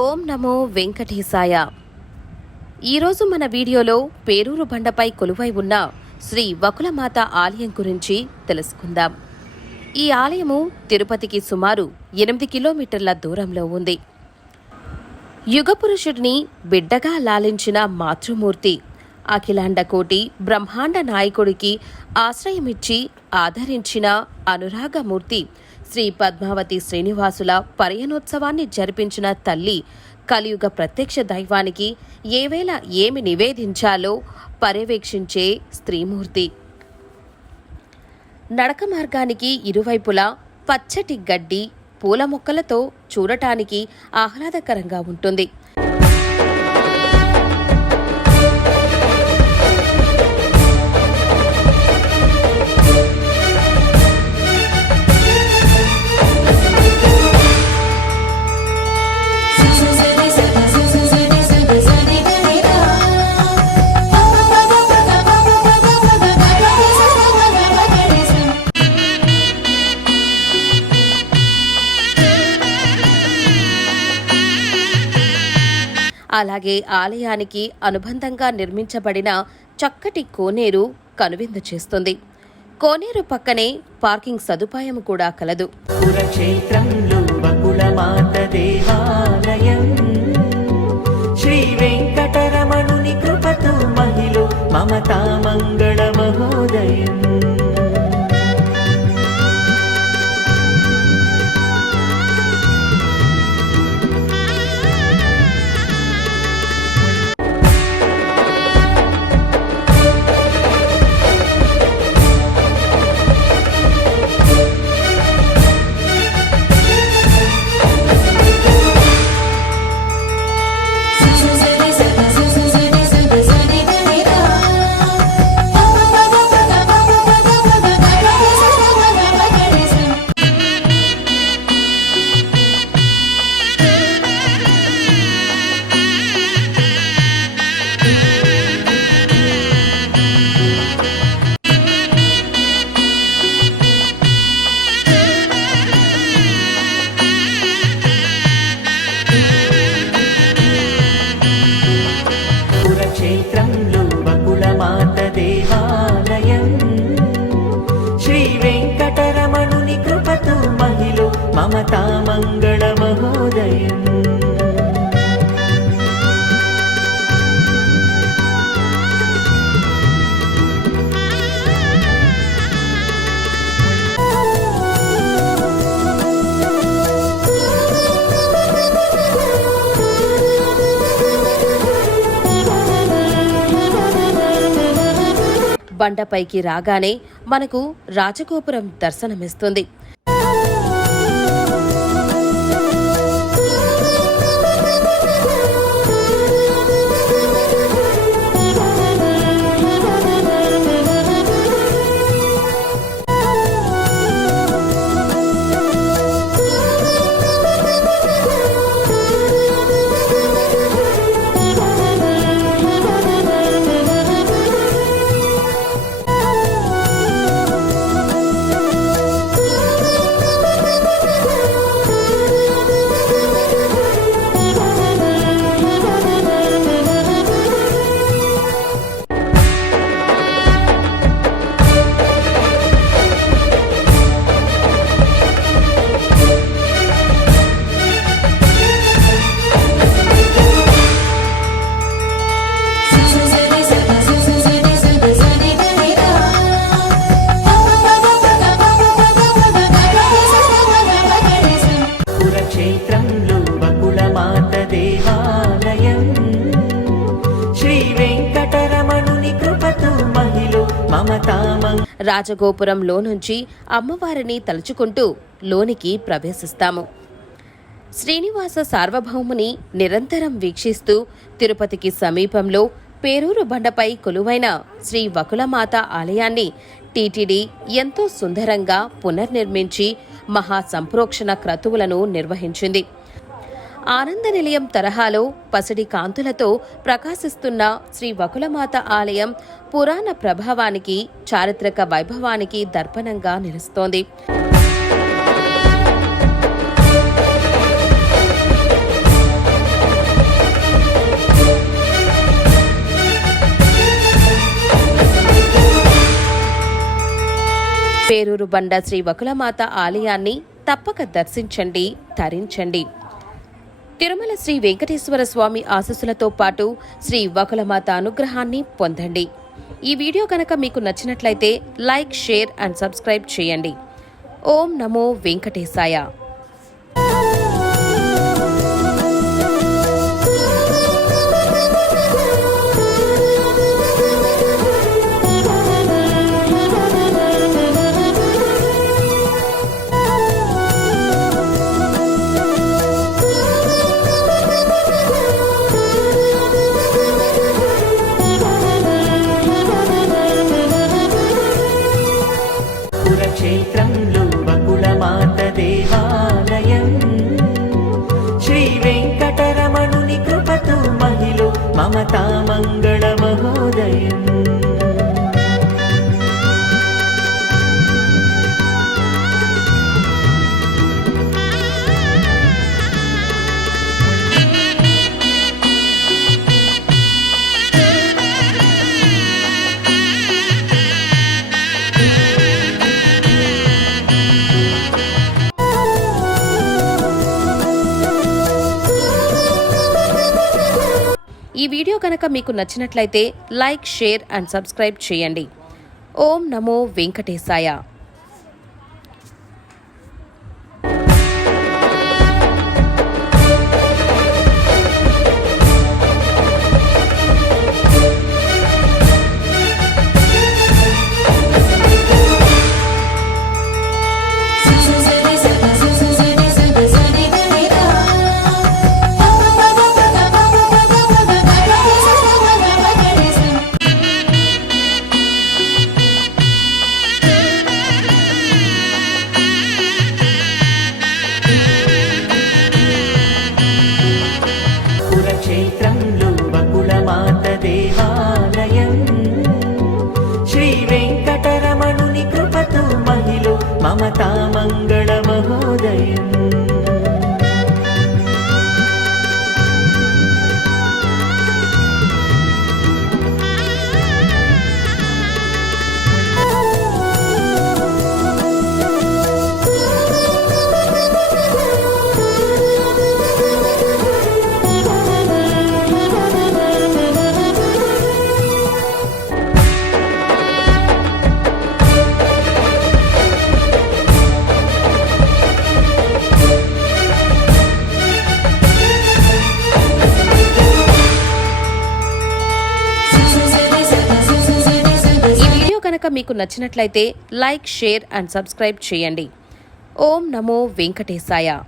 ఓం నమో వెంకటేశాయ. ఈరోజు మన వీడియోలో పేరూరు బండపై కొలువై ఉన్న శ్రీ వకులమాత ఆలయం గురించి తెలుసుకుందాం. ఈ ఆలయము తిరుపతికి సుమారు 8 కిలోమీటర్ల దూరంలో ఉంది. యుగపురుషుడిని బిడ్డగా లాలించిన మాతృమూర్తి, అఖిలాండకోటి బ్రహ్మాండ నాయకుడికి ఆశ్రయమిచ్చి ఆదరించిన అనురాగమూర్తి శ్రీ పద్మావతి శ్రీనివాసుల పర్యనోత్సవాన్ని జరిపించిన తల్లి, కలియుగ ప్రత్యక్ష దైవానికి ఏవేళ ఏమి నివేదించాలో పర్యవేక్షించే స్త్రీమూర్తి. నడక మార్గానికి ఇరువైపులా పచ్చటి గడ్డి, పూల మొక్కలతో చూడటానికి ఆహ్లాదకరంగా ఉంటుంది. అలాగే ఆలయానికి అనుబంధంగా నిర్మించబడిన చక్కటి కోనేరు కనువిందు చేస్తుంది. కోనేరు పక్కనే పార్కింగ్ సదుపాయం కూడా కలదు. శ్రీ వెంకటరమణుని కృపతో మహిళ మమతా మంగళ మహోదయం. మమతా మంగళ మహోదయం. బండపైకి రాగానే మనకు రాజగోపురం దర్శనమిస్తుంది. రాజగోపురంలో నుంచి అమ్మవారిని తలుచుకుంటూ లోనికి ప్రవేశిస్తాము. శ్రీనివాస సార్వభౌముని నిరంతరం వీక్షిస్తూ తిరుపతికి సమీపంలో పేరూరు బండపై కొలువైన శ్రీ వకులమాత ఆలయాన్ని టీటీడీ ఎంతో సుందరంగా పునర్నిర్మించి మహా సంప్రోక్షణ క్రతువులను నిర్వహించింది. ఆనంద నిలయం తరహాలో పసిడి కాంతులతో ప్రకాశిస్తున్న శ్రీ వకులమాత ఆలయం పురాణ ప్రభావానికి, చారిత్రక వైభవానికి దర్పణంగా నిలుస్తోంది. పేరూరు బండ శ్రీ వకులమాత ఆలయాన్ని తప్పక దర్శించండి, తరించండి. తిరుమల శ్రీ వెంకటేశ్వర స్వామి ఆశీస్సులతో పాటు శ్రీ వకులమాత అనుగ్రహాన్ని పొందండి. ఈ వీడియో కనుక మీకు నచ్చినట్లయితే లైక్, షేర్ అండ్ సబ్స్క్రైబ్ చేయండి. ఓం నమో వెంకటేశాయ. క్షేత్రంలో వకుళమాత దేవాలయం శ్రీ వెంకటరమణుని కృపతో మహిలో మమతా మంగళ మహోదయం. ఈ వీడియో కనుక మీకు నచ్చినట్లయితే లైక్, షేర్ అండ్ సబ్స్క్రైబ్ చేయండి. ఓం నమో వెంకటేశాయ. క్షేత్రంలో వకుళమాత దేవాలయం శ్రీ వెంకటరమణుని కృపతో మహిలో మమతా మంగళ మహోదయం. కనుక మీకు నచ్చినట్లయితే లైక్, షేర్ అండ్ సబ్స్క్రైబ్ చేయండి. ఓం నమో వెంకటేశాయ.